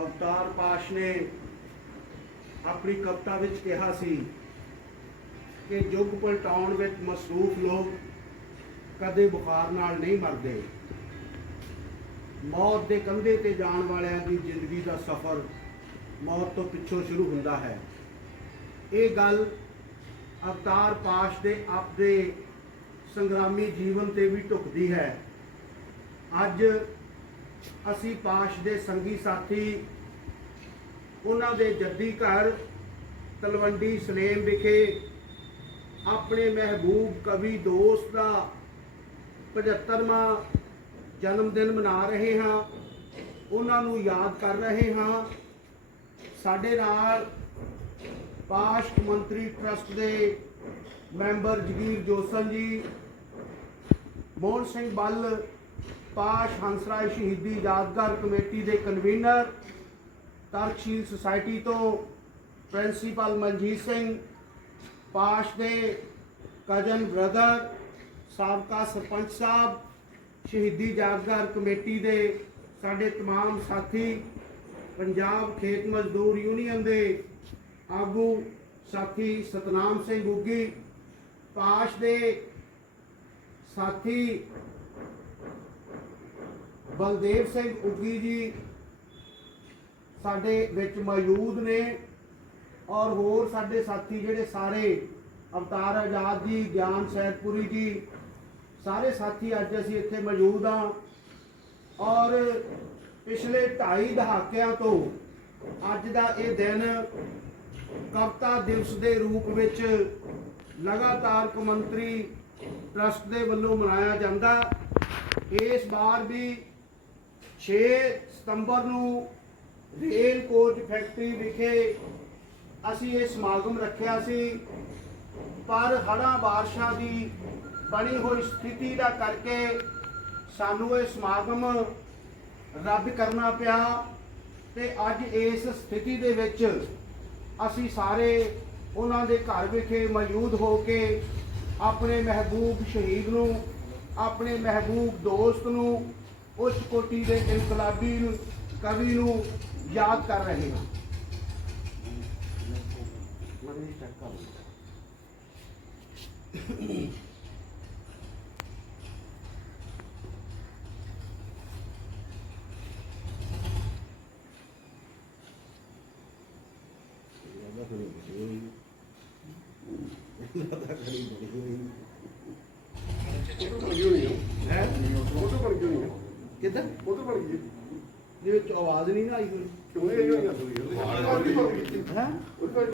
ਅਵਤਾਰ ਪਾਸ਼ ਨੇ ਆਪਣੀ ਕਵਿਤਾ ਵਿੱਚ ਕਿਹਾ ਸੀ ਕਿ ਯੁੱਗ ਪਲਟਾਉਣ ਵਿੱਚ ਮਸਰੂਫ ਲੋਕ ਕਦੇ ਬੁਖਾਰ ਨਾਲ ਨਹੀਂ ਮਰਦੇ। ਮੌਤ ਦੇ ਕੰਧੇ ਤੇ ਜਾਣ ਵਾਲਿਆਂ ਦੀ ਜ਼ਿੰਦਗੀ ਦਾ ਸਫ਼ਰ ਮੌਤ ਤੋਂ ਪਿੱਛੋਂ ਸ਼ੁਰੂ ਹੁੰਦਾ ਹੈ। ਇਹ ਗੱਲ ਅਵਤਾਰ ਪਾਸ਼ ਦੇ ਆਪਦੇ ਸੰਗਰਾਮੀ ਜੀਵਨ ਤੇ ਵੀ ਢੁਕਦੀ ਹੈ। ਅੱਜ ਅਸੀਂ ਪਾਸ਼ ਦੇ ਸੰਗੀ ਸਾਥੀ ਉਹਨਾਂ ਦੇ ਜੱਦੀ ਘਰ ਤਲਵੰਡੀ ਸਲੇਮ ਵਿਖੇ ਆਪਣੇ ਮਹਿਬੂਬ ਕਵੀ ਦੋਸਤ ਦਾ 75ਵਾਂ ਜਨਮ ਦਿਨ ਮਨਾ ਰਹੇ ਹਾਂ। ਉਹਨਾਂ ਨੂੰ ਯਾਦ ਕਰ ਰਹੇ ਹਾਂ। ਸਾਡੇ ਨਾਲ ਪਾਸ਼ ਮੰਤਰੀ ਟਰਸਟ ਦੇ ਮੈਂਬਰ ਜਗੀਰ ਜੋਸਨ ਜੀ, ਮੋਹਨ ਸਿੰਘ ਬੱਲ ਪਾਸ਼ ਹੰਸਰਾਏ ਸ਼ਹੀਦੀ ਯਾਦਗਾਰ ਕਮੇਟੀ ਦੇ ਕਨਵੀਨਰ ਤਰਕਸ਼ੀਲ ਸੁਸਾਇਟੀ ਤੋਂ ਪ੍ਰਿੰਸੀਪਲ ਮਨਜੀਤ ਸਿੰਘ ਪਾਸ਼ ਦੇ ਕਜਨ ਬ੍ਰਦਰ ਸਾਬਕਾ ਸਰਪੰਚ ਸਾਹਿਬ ਸ਼ਹੀਦੀ ਯਾਦਗਾਰ ਕਮੇਟੀ ਦੇ ਸਾਡੇ तमाम ਸਾਥੀ ਪੰਜਾਬ ਖੇਤ ਮਜ਼ਦੂਰ ਯੂਨੀਅਨ ਦੇ ਆਗੂ ਸਾਥੀ ਸਤਨਾਮ ਸਿੰਘ ਗੁੱਗੀ ਪਾਸ਼ ਦੇ ਸਾਥੀ ਬਲਦੇਵ ਸਿੰਘ ਉੱਗੀ ਜੀ ਸਾਡੇ ਵਿੱਚ ਮੌਜੂਦ ਨੇ ਔਰ ਹੋਰ ਸਾਡੇ ਸਾਥੀ ਜਿਹੜੇ ਸਾਰੇ ਅਵਤਾਰ ਆਜ਼ਾਦ ਜੀ, ਗਿਆਨ ਸੈਦਪੁਰੀ ਜੀ, ਸਾਰੇ ਸਾਥੀ ਅੱਜ ਅਸੀਂ ਇੱਥੇ ਮੌਜੂਦ ਹਾਂ ਔਰ ਪਿਛਲੇ 2.5 ਦਹਾਕਿਆਂ ਤੋਂ ਅੱਜ ਦਾ ਇਹ ਦਿਨ ਕਵਿਤਾ ਦਿਵਸ ਦੇ ਰੂਪ ਵਿੱਚ ਲਗਾਤਾਰ ਕਮੰਤਰੀ ਟਰਸਟ ਦੇ ਵੱਲੋਂ ਮਨਾਇਆ ਜਾਂਦਾ। ਇਸ ਵਾਰ ਵੀ 6 ਸਤੰਬਰ ਨੂੰ ਰੇਲ ਕੋਚ ਫੈਕਟਰੀ ਵਿਖੇ ਅਸੀਂ ਇਹ ਸਮਾਗਮ ਰੱਖਿਆ ਸੀ, ਪਰ ਹੜ੍ਹਾਂ ਬਾਰਿਸ਼ਾਂ ਦੀ ਬਣੀ ਹੋਈ ਸਥਿਤੀ ਦਾ ਕਰਕੇ ਸਾਨੂੰ ਇਹ ਸਮਾਗਮ ਰੱਦ ਕਰਨਾ ਪਿਆ ਤੇ ਅੱਜ ਇਸ ਸਥਿਤੀ ਦੇ ਵਿੱਚ ਅਸੀਂ ਸਾਰੇ ਉਹਨਾਂ ਦੇ ਘਰ ਵਿਖੇ ਮੌਜੂਦ ਹੋ ਕੇ ਆਪਣੇ ਮਹਿਬੂਬ ਸ਼ਹੀਦ ਨੂੰ, ਆਪਣੇ ਮਹਿਬੂਬ ਦੋਸਤ ਨੂੰ ਉੱਚ ਕੋਟੀ ਦੇ ਇਨਕਲਾਬੀ ਨੂੰ ਕਵੀ ਨੂੰ ਯਾਦ ਕਰ ਰਹੇ ਹਾਂ ਮਨੀ ਚੱਕਾ ਫੋਟੋ ਬਣ ਗਈ ਹੋਣੀ ਆ ਹੈ ਫੋਟੋ ਬਣ ਗਈ ਹੋਣੀ ਆ ਕਿੱਧਰ? ਫੋਟੋ ਬਣ ਗਈ ਦੇ ਵਿੱਚ ਆਵਾਜ਼ ਨਹੀਂ ਨਾ ਆਈ ਹੋਈ। ਕਿਉਂ ਇਹ ਹੋਈ? ਆ ਹੈ